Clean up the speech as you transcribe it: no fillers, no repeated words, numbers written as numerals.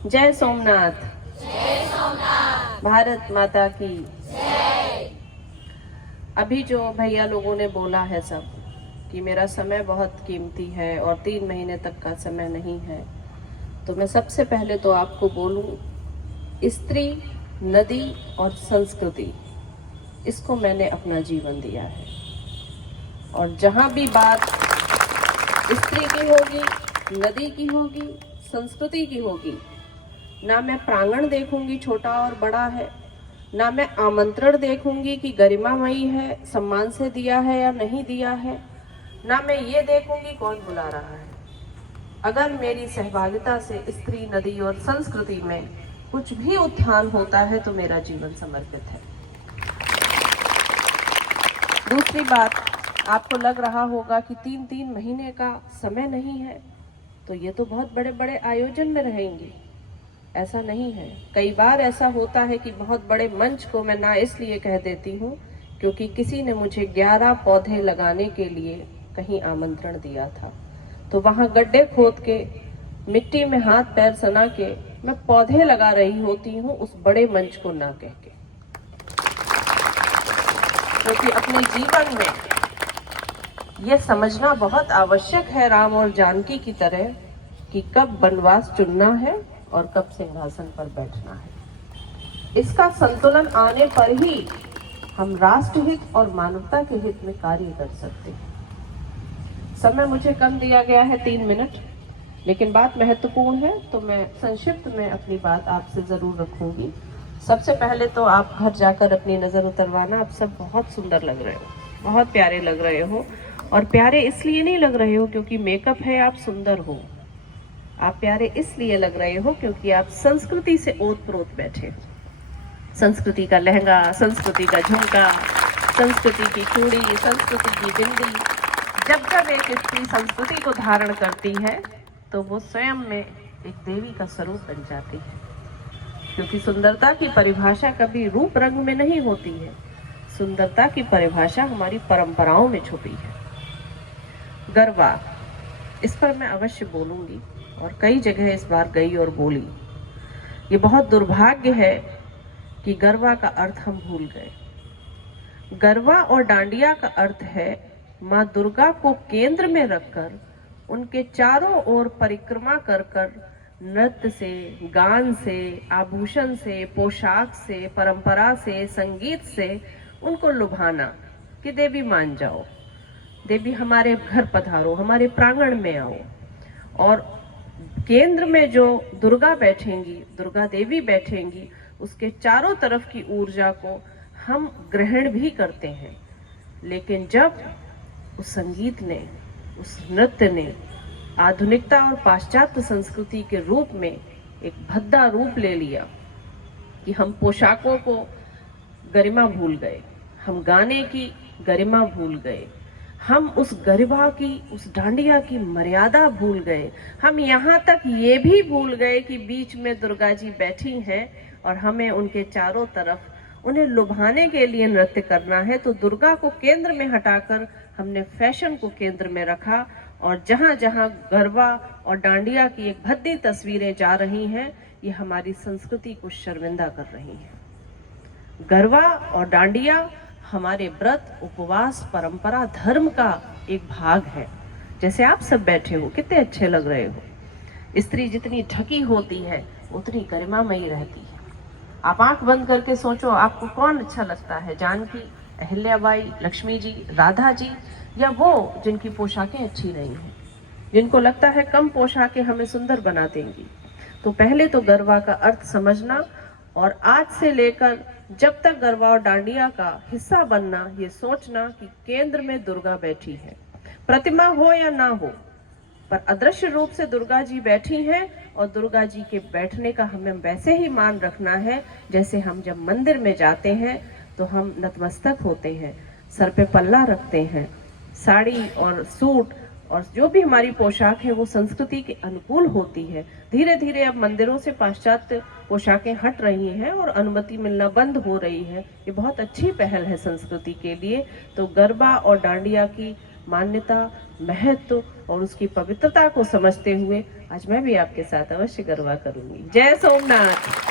जय सोमनाथ। भारत माता की। अभी जो भैया लोगों ने बोला है सब कि मेरा समय बहुत कीमती है और 3 महीने तक का समय नहीं है, तो मैं सबसे पहले तो आपको बोलूं, स्त्री, नदी और संस्कृति, इसको मैंने अपना जीवन दिया है। और जहां भी बात स्त्री की होगी, नदी की होगी, संस्कृति की होगी, ना मैं प्रांगण देखूंगी छोटा और बड़ा है, ना मैं आमंत्रण देखूंगी कि गरिमामयी है, सम्मान से दिया है या नहीं दिया है, ना मैं ये देखूंगी कौन बुला रहा है। अगर मेरी सहभागिता से स्त्री, नदी और संस्कृति में कुछ भी उत्थान होता है तो मेरा जीवन समर्पित है। दूसरी बात, आपको लग रहा होगा कि 3-3 महीने का समय नहीं है तो ये तो बहुत बड़े बड़े आयोजन में रहेंगी। ऐसा नहीं है। कई बार ऐसा होता है कि बहुत बड़े मंच को मैं ना इसलिए कह देती हूँ क्योंकि किसी ने मुझे 11 पौधे लगाने के लिए कहीं आमंत्रण दिया था, तो वहां गड्ढे खोद के मिट्टी में हाथ पैर सना के मैं पौधे लगा रही होती हूँ उस बड़े मंच को ना कह के। क्योंकि अपने जीवन में यह समझना बहुत आवश्यक है, राम और जानकी की तरह, कि कब वनवास चुनना है और कब सिंहासन पर बैठना है। इसका संतुलन आने पर ही हम राष्ट्र हित और मानवता के हित में कार्य कर सकते हैं। समय मुझे कम दिया गया है, 3 मिनट, लेकिन बात महत्वपूर्ण है तो मैं संक्षिप्त में अपनी बात आपसे जरूर रखूंगी। सबसे पहले तो आप घर जाकर अपनी नजर उतरवाना। आप सब बहुत सुंदर लग रहे हो, बहुत प्यारे लग रहे हो, और प्यारे इसलिए नहीं लग रहे हो क्योंकि मेकअप है, आप सुंदर हो। आप प्यारे इसलिए लग रहे हो क्योंकि आप संस्कृति से ओत-प्रोत बैठे हो। संस्कृति का लहंगा, संस्कृति का झुमका, संस्कृति की चूड़ी, संस्कृति की बिंदी। जब जब एक स्त्री संस्कृति को धारण करती है तो वो स्वयं में एक देवी का स्वरूप बन जाती है। क्योंकि सुंदरता की परिभाषा कभी रूप रंग में नहीं होती है, सुंदरता की परिभाषा हमारी परंपराओं में छुपी है। गरबा, इस पर मैं अवश्य बोलूंगी और कई जगह इस बार गई और बोली। ये बहुत दुर्भाग्य है कि गरबा का अर्थ हम भूल गए। गरबा और डांडिया का अर्थ है माँ दुर्गा को केंद्र में रखकर उनके चारों ओर परिक्रमा कर कर नृत्य से, गान से, आभूषण से, पोशाक से, परंपरा से, संगीत से उनको लुभाना कि देवी मान जाओ, देवी हमारे घर पधारो, हमारे प्रांगण में आओ। और केंद्र में जो दुर्गा बैठेंगी, दुर्गा देवी बैठेंगी, उसके चारों तरफ की ऊर्जा को हम ग्रहण भी करते हैं। लेकिन जब उस संगीत ने, उस नृत्य ने आधुनिकता और पाश्चात्य संस्कृति के रूप में एक भद्दा रूप ले लिया कि हम पोशाकों को गरिमा भूल गए, हम गाने की गरिमा भूल गए, हम उस गरिमा की, उस डांडिया की मर्यादा भूल गए। हम यहाँ तक ये भी भूल गए कि बीच में दुर्गा जी बैठी हैं और हमें उनके चारों तरफ उन्हें लुभाने के लिए नृत्य करना है। तो दुर्गा को केंद्र में हटाकर हमने फैशन को केंद्र में रखा, और जहाँ जहाँ गरबा और डांडिया की एक भद्दी तस्वीरें जा रही हैं, ये हमारी संस्कृति को शर्मिंदा कर रही हैं। गरबा और डांडिया हमारे व्रत, उपवास, परंपरा, धर्म का एक भाग है। जैसे आप सब बैठे हो, कितने अच्छे लग रहे हो। स्त्री जितनी ढकी होती है उतनी गरिमामयी रहती है। आप आंख बंद करके सोचो, आपको कौन अच्छा लगता है, जानकी, अहिल्याबाई, लक्ष्मी जी, राधा जी, या वो जिनकी पोशाकें अच्छी नहीं हैं, जिनको लगता है कम पोशाकें हमें सुंदर बना देंगी। तो पहले तो गरबा का अर्थ समझना, और आज से लेकर जब तक गरबा और डांडिया का हिस्सा बनना, ये सोचना कि केंद्र में दुर्गा बैठी है। प्रतिमा हो या ना हो, पर अदृश्य रूप से दुर्गा जी बैठी हैं, और दुर्गा जी के बैठने का हमें वैसे ही मान रखना है जैसे हम जब मंदिर में जाते हैं तो हम नतमस्तक होते हैं, सर पे पल्ला रखते हैं, साड़ी और सूट और जो भी हमारी पोशाक है वो संस्कृति के अनुकूल होती है। धीरे धीरे अब मंदिरों से पाश्चात्य पोशाकें हट रही हैं और अनुमति मिलना बंद हो रही है। ये बहुत अच्छी पहल है संस्कृति के लिए। तो गरबा और डांडिया की मान्यता, महत्व और उसकी पवित्रता को समझते हुए आज मैं भी आपके साथ अवश्य गरबा करूंगी। जय सोमनाथ।